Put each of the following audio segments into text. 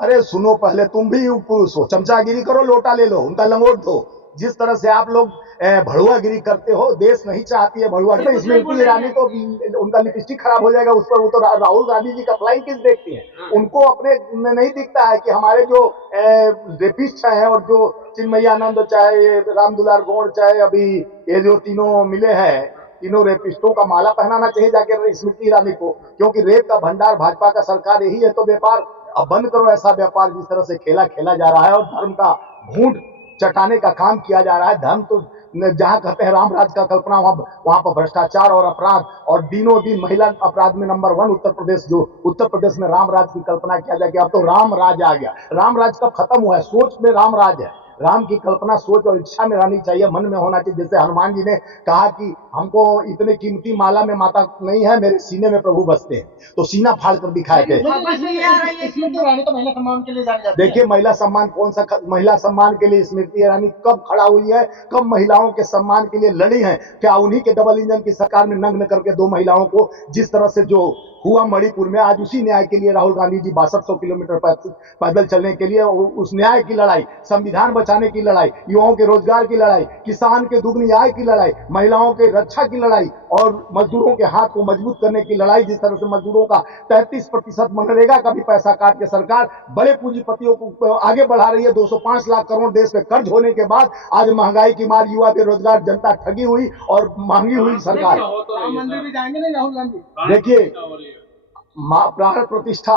अरे सुनो, पहले तुम भी पुरुष हो, चमचागिरी करो, लोटा ले लो, उनका लंगोट दो। जिस तरह से आप लोग भड़ुआगिरी करते हो, देश नहीं चाहती है भड़ुआ। स्मृति ईरानी तो उनका लिपस्टिक खराब हो जाएगा उस पर, वो तो राहुल गांधी जी का फ्लाइंग किस देखती है। उनको अपने में नहीं दिखता है कि हमारे जो रेपिस्ट हैं और जो चिन्मयानंद, चाहे राम दुलार गौड़, चाहे अभी ये जो तीनों मिले हैं, तीनों रेपिस्टों का माला पहनाना चाहिए जाके स्मृति ईरानी को, क्योंकि रेप का भंडार भाजपा का सरकार यही है तो व्यापार। अब बंद करो ऐसा व्यापार जिस तरह से खेला खेला जा रहा है और धर्म का घूंट चटाने का काम किया जा रहा है। धर्म तो जहां कहते हैं राम राज का कल्पना, वहां पर भ्रष्टाचार और अपराध, और दिनों दिन महिला अपराध में नंबर 1 उत्तर प्रदेश, जो उत्तर प्रदेश में राम राज की कल्पना किया जाए कि अब तो राम राज आ गया। राम राज कब खत्म हुआ है? सोच में राम राज है। राम की कल्पना सोच और इच्छा में रहनी चाहिए, मन में होना चाहिए। जैसे हनुमान जी ने कहा कि हमको इतने कीमती माला में माता नहीं है, मेरे सीने में प्रभु बसते हैं, तो सीना फाड़ कर दिखाए थे। देखिए, महिला सम्मान कौन सा महिला सम्मान के लिए स्मृति ईरानी कब खड़ा हुई है, कब महिलाओं के सम्मान के लिए लड़ी है? क्या उन्हीं के डबल इंजन की सरकार में नग्न करके 2 महिलाओं को जिस तरह से जो हुआ मणिपुर में, आज उसी न्याय के लिए राहुल गांधी जी 6200 किलोमीटर पैदल चलने के लिए, उस न्याय की लड़ाई, संविधान बचाने की लड़ाई, युवाओं के रोजगार की लड़ाई, किसान के दुगनी आय की लड़ाई, महिलाओं के रक्षा की लड़ाई और मजदूरों के हाथ को मजबूत करने की लड़ाई। जिस तरह से मजदूरों का 33% मनरेगा का भी पैसा काट के सरकार बड़े पूंजीपतियों को आगे बढ़ा रही है। 205 लाख करोड़ देश में कर्ज होने के बाद आज महंगाई की मार, युवा बेरोजगार जनता ठगी हुई और महंगी हुई सरकार। मंदिर भी जाएंगे नहीं राहुल गांधी? देखिए, प्राण प्रतिष्ठा,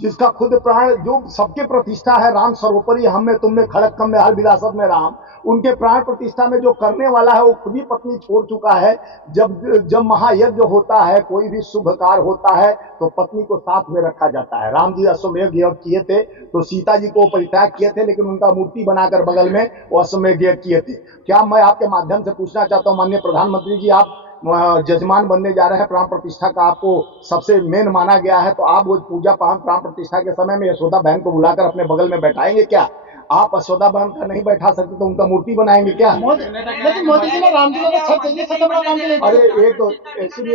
जिसका खुद प्राण, जो सबके प्रतिष्ठा है, राम सर्वोपरि हम में तुम में खड़क में हर विरासत में राम, उनके प्राण प्रतिष्ठा में जो करने वाला है वो खुद ही पत्नी छोड़ चुका है। जब महायज्ञ होता है, कोई भी शुभ कार्य होता है तो पत्नी को साथ में रखा जाता है। राम जी अश्वमेध यज्ञ किए थे तो सीता जी को परित्याग किए थे, लेकिन उनका मूर्ति बनाकर बगल में वो अश्वमेध यज्ञ किए थे। क्या मैं आपके माध्यम से पूछना चाहता हूँ, माननीय प्रधानमंत्री जी, आप जजमान बनने जा रहे हैं, प्राण प्रतिष्ठा का आपको सबसे मेन माना गया है, तो आप वो पूजा प्राण प्रतिष्ठा के समय में यशोदा बहन को बुलाकर अपने बगल में बैठाएंगे क्या? आप यशोदा बहन का नहीं बैठा सकते तो उनका मूर्ति बनाएंगे क्या? लेकिन मोदी जी ने राम जी को अरे एक तो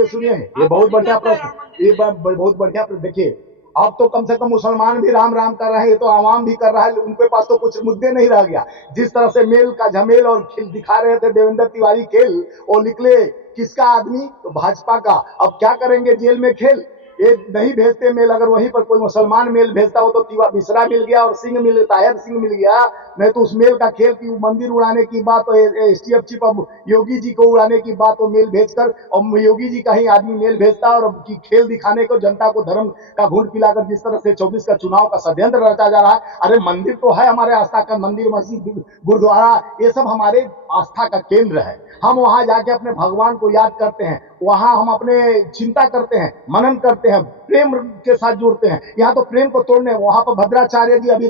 सुनिए, ये बहुत बढ़िया प्रश्न, ये बहुत बढ़िया प्रश्न। देखिए, अब तो कम से कम मुसलमान भी राम राम कर रहे हैं, ये तो आवाम भी कर रहा है, उनके पास तो कुछ मुद्दे नहीं रह गया। जिस तरह से मेल का झमेल और खेल दिखा रहे थे देवेंद्र तिवारी खेल, और निकले किसका आदमी? तो भाजपा का। अब क्या करेंगे? जेल में खेल ये नहीं भेजते मेल, अगर वहीं पर कोई मुसलमान मेल भेजता हो तो मिश्रा मिल गया और सिंह मिल, ताहिर सिंह मिल गया, नहीं तो उस मेल का खेल की मंदिर उड़ाने की बात, तो एसटीएफ चीफ योगी जी को उड़ाने की बात, तो मेल भेजकर, और योगी जी का ही आदमी मेल भेजता और खेल दिखाने को, जनता को धर्म का घूंट पिलाकर जिस तरह से 24 का चुनाव का षड्यंत्र रचा जा रहा है। अरे मंदिर तो है हमारे आस्था का, मंदिर, मस्जिद, गुरुद्वारा, ये सब हमारे आस्था का केंद्र है। हम वहां जाके अपने भगवान को याद करते हैं, वहां हम अपने चिंता करते हैं, मनन करते हैं, प्रेम के साथ जुड़ते हैं। यहाँ तो प्रेम को तोड़ने, वहां पर भद्राचार्य जी, अभी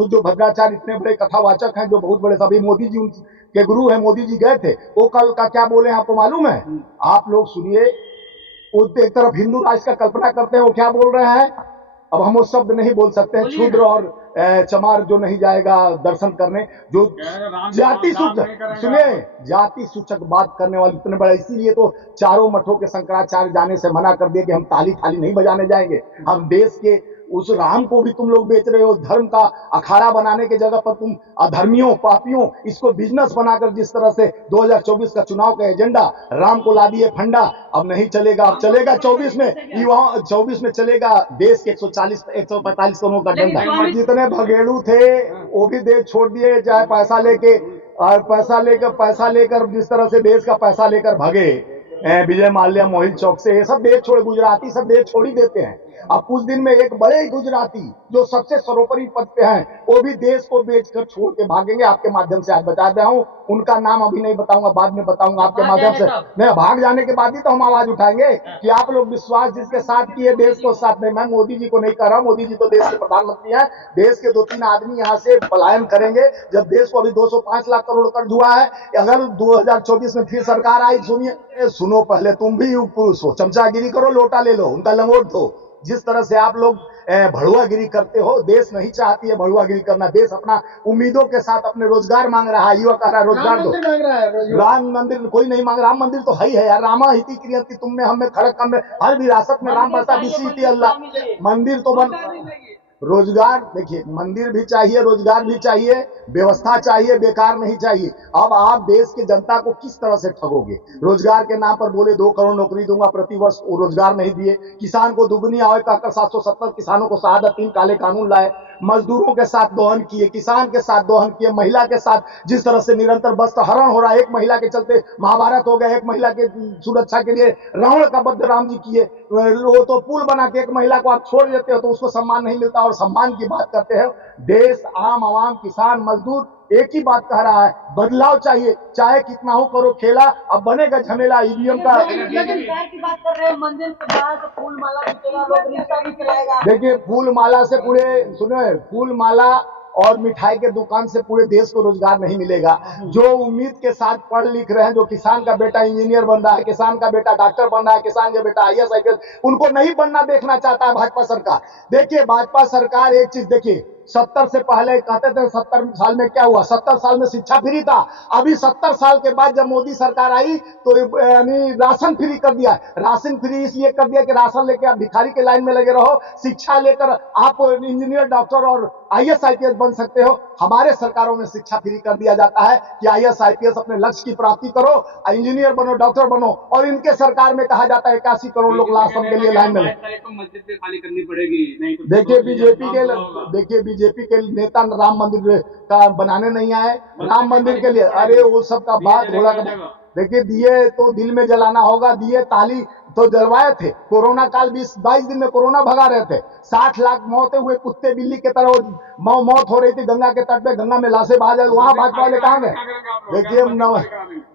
जो भद्राचार्य इतने बड़े कथावाचक हैं, जो बहुत बड़े, सभी मोदी जी के गुरु हैं, मोदी जी गए थे, वो कल का क्या बोले आपको मालूम है? आप लोग सुनिए, वो एक तरफ हिंदू राष्ट्र का कल्पना करते हैं, वो क्या बोल रहे हैं? अब हम वो शब्द नहीं बोल सकते हैं, क्षुद्र और चमार जो नहीं जाएगा दर्शन करने, जो जाति सूचक, सुनिए, जाति सूचक बात करने वाले इतने बड़े, इसीलिए तो चारों मठों के शंकराचार्य जाने से मना कर दिए कि हम ताली थाली नहीं बजाने जाएंगे। हम देश के उस राम को भी तुम लोग बेच रहे हो, धर्म का अखाड़ा बनाने की जगह पर तुम अधर्मियों, पापियों, इसको बिजनेस बनाकर जिस तरह से 2024 का चुनाव का एजेंडा राम को ला दिए फंडा। अब नहीं चलेगा, अब चलेगा 24 में, युवा 24 में चलेगा देश के 145 करोड़ का डंडा। जितने भगेड़ू थे वो भी देश छोड़ दिए, चाहे पैसा लेके, और पैसा लेकर जिस तरह से देश का पैसा लेकर भागे विजय माल्या मोहिल चौक से, ये सब देश छोड़, गुजराती सब देश छोड़ ही देते हैं। अब कुछ दिन में एक बड़े गुजराती जो सबसे सर्वोपरि पद पे हैं, वो भी देश को बेचकर छोड़ के भागेंगे। आपके माध्यम से आज बता रहा हूं, उनका नाम अभी नहीं बताऊंगा, बाद में बताऊंगा आपके माध्यम से। नहीं, भाग जाने के बाद ही तो हम आवाज उठाएंगे कि आप लोग विश्वास जिसके साथ किए, देश को साथ में। मैं मोदी जी को नहीं कर रहा हूं, मोदी जी तो देश के प्रधानमंत्री हैं। देश के 2-3 आदमी यहाँ से पलायन करेंगे जब देश को अभी 205 लाख करोड़ कर्ज हुआ है। अगर 2024 में फिर सरकार आई, सुनो, पहले तुम भी पुरुष हो, चमचागिरी करो, लोटा ले लो, उनका लंगोट दो। जिस तरह से आप लोग भड़ुआगिरी करते हो, देश नहीं चाहती है भड़ुआगिरी करना, देश अपना उम्मीदों के साथ अपने रोजगार मांग रहा है, युवा कह रहा है रोजगार दो। राम मंदिर कोई नहीं मांग, राम मंदिर तो है ही है यार, रामा हिति क्रियंति, तुमने हमें खड़क में हर विरासत में राम बसा बिसी अल्लाह, मंदिर तो बन, रोजगार देखिए, मंदिर भी चाहिए, रोजगार भी चाहिए, व्यवस्था चाहिए, बेकार नहीं चाहिए। अब आप देश की जनता को किस तरह से ठगोगे? रोजगार के नाम पर बोले 2 करोड़ नौकरी दूंगा प्रति वर्ष, वो रोजगार नहीं दिए। किसान को दुगनी आय कहकर 770 किसानों को शहादत, 3 काले कानून लाए, मजदूरों के साथ दोहन किए, किसान के साथ दोहन किए, महिला के साथ जिस तरह से निरंतर वस्त्र हरण हो रहा है, एक महिला के चलते महाभारत हो गया, एक महिला के सुरक्षा के लिए रावण का वध राम जी किए। वो तो पुल बना के एक महिला को आप छोड़ देते हो तो उसको सम्मान नहीं मिलता, और सम्मान की बात करते हो। देश, आम आवाम, किसान, मजदूर एक ही बात कह रहा है, बदलाव चाहिए, चाहे कितना हो करो खेला। अब बनेगा झमेला ईवीएम का। रोजगार की बात कर रहे हैं, मंदिर के बाद फूल माला बिकेगा, लोग रिक्शा भी चलाएगा। देखिए, फूल माला से पूरे, सुनो, फूल माला और मिठाई के दुकान से पूरे देश को रोजगार नहीं मिलेगा। जो उम्मीद के साथ पढ़ लिख रहे हैं, जो किसान का बेटा इंजीनियर बन रहा है, किसान का बेटा डॉक्टर बन रहा है, किसान का बेटा आईएएस आईपीएस, उनको नहीं बनना देखना चाहता है भाजपा सरकार। देखिए, भाजपा सरकार एक चीज देखिए, 70 से पहले कहते थे 70 साल में क्या हुआ, 70 साल में शिक्षा फ्री था। अभी 70 साल के बाद जब मोदी सरकार आई तो यानी राशन फ्री कर दिया। राशन फ्री इसलिए कर दिया कि राशन लेके आप भिखारी के लाइन में लगे रहो, शिक्षा लेकर आप इंजीनियर, डॉक्टर और आईएएस आईपीएस बन सकते हो। हमारे सरकारों में शिक्षा फ्री कर दिया जाता है कि आईएएस आईपीएस अपने लक्ष्य की प्राप्ति करो, इंजीनियर बनो, डॉक्टर बनो। और इनके सरकार में कहा जाता है 81 करोड़ लोग राशन के लिए लाइन में लगे। मस्जिद भी खाली करनी पड़ेगी, नहीं तो देखिए, बीजेपी के नेता राम मंदिर का बनाने नहीं आए, राम मंदिर के लिए, अरे वो सब का बात घोड़ा का। देखिए, दिए तो दिल में जलाना होगा, दिए ताली तो जलवाए थे। कोरोना काल 20-22 दिन में कोरोना भगा रहे थे, 60 लाख मौतें हुए, कुत्ते बिल्ली की तरह मौत हो रही थी गंगा के तट पे, गंगा में लाशें बहा जाए, वहां भाजपा वाले कहां गए? देखिए,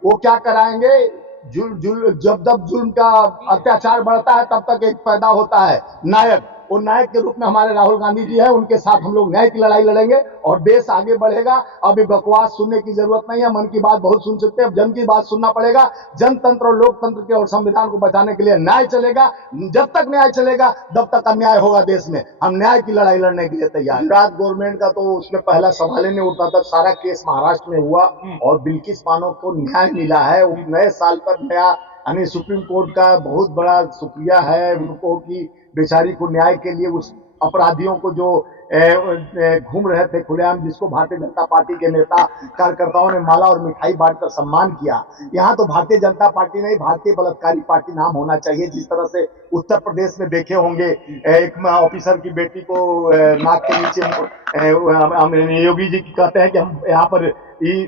वो क्या कराएंगे, जब तक जुल्म का अत्याचार बढ़ता है तब तक एक पैदा होता है नायक। वो नायक के रूप में हमारे राहुल गांधी जी है, उनके साथ हम लोग न्याय की लड़ाई लड़ेंगे और देश आगे बढ़ेगा। अभी बकवास सुनने की जरूरत नहीं है, मन की बात बहुत सुन सकते हैं, अब जन की बात सुनना पड़ेगा। जनतंत्र और लोकतंत्र के और संविधान को बचाने के लिए न्याय चलेगा। जब तक न्याय चलेगा तब तक अन्याय होगा देश में। हम न्याय की लड़ाई लड़ने के लिए तैयार हैं। गुजरात गवर्नमेंट का तो उसमें पहला सवाल ही नहीं उठता था। सारा केस महाराष्ट्र में हुआ और बिल्किस बानो को न्याय मिला है। नए साल पर नया, यानी सुप्रीम कोर्ट का बहुत बड़ा शुक्रिया है उनको कि बेचारी को न्याय के लिए, उस अपराधियों को जो घूम रहे थे खुलेआम, जिसको भारतीय जनता पार्टी के नेता कार्यकर्ताओं ने माला और मिठाई बांटकर सम्मान किया। यहाँ तो भारतीय जनता पार्टी नहीं, भारतीय बलात्कारी पार्टी नाम होना चाहिए। जिस तरह से उत्तर प्रदेश में देखे होंगे, एक ऑफिसर की बेटी को नाक के नीचे योगी जी कहते हैं कि हम यहाँ पर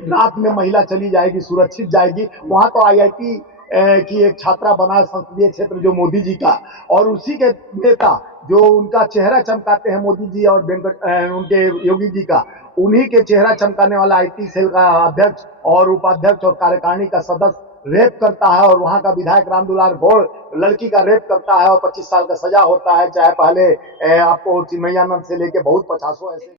रात में महिला चली जाएगी, सुरक्षित जाएगी। वहां तो आईआईटी की एक छात्रा बना संसदीय क्षेत्र जो मोदी जी का, और उसी के नेता जो उनका चेहरा चमकाते हैं मोदी जी और उनके योगी जी का, उन्हीं के चेहरा चमकाने वाला आईटी सेल का अध्यक्ष और उपाध्यक्ष और कार्यकारिणी का सदस्य रेप करता है, और वहां का विधायक रामदुलार गौड़ लड़की का रेप करता है और 25 साल का सजा होता है। चाहे पहले आपको चिन्मयानंद से लेके बहुत 50 ऐसे